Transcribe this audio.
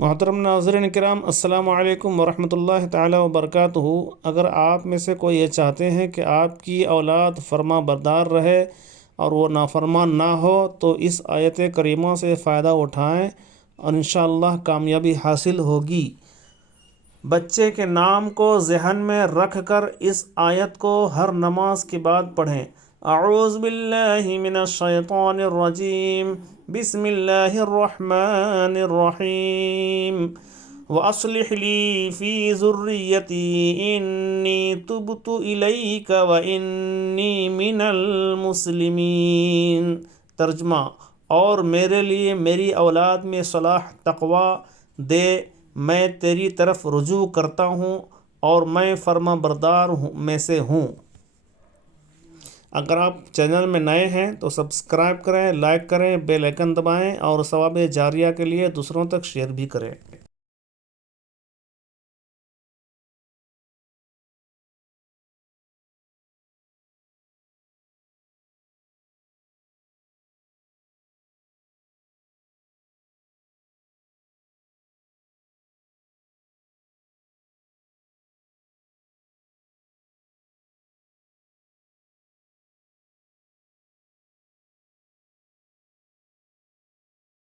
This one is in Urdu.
محترم ناظرین کرام، السلام علیکم ورحمۃ اللہ تعالی وبرکاتہ۔ اگر آپ میں سے کوئی یہ چاہتے ہیں کہ آپ کی اولاد فرما بردار رہے اور وہ نافرمان نہ ہو تو اس آیت کریمہ سے فائدہ اٹھائیں اور انشاءاللہ کامیابی حاصل ہوگی۔ بچے کے نام کو ذہن میں رکھ کر اس آیت کو ہر نماز کے بعد پڑھیں۔ اعوذ باللہ من الشیطان الرجیم، بسم اللہ الرحمن الرحیم، وَأَصْلِحْ لِي فِي ذُرِّيَّتِي إِنِّي تُبْتُ إِلَيْكَ وَإِنِّي مِنَ الْمُسْلِمِينَ۔ ترجمہ: اور میرے لیے میری اولاد میں صلاح تقویٰ دے، میں تیری طرف رجوع کرتا ہوں اور میں فرما بردار میں سے ہوں۔ اگر آپ چینل میں نئے ہیں تو سبسکرائب کریں، لائک کریں، بیل آئیکن دبائیں اور ثواب جاریہ کے لیے دوسروں تک شیئر بھی کریں۔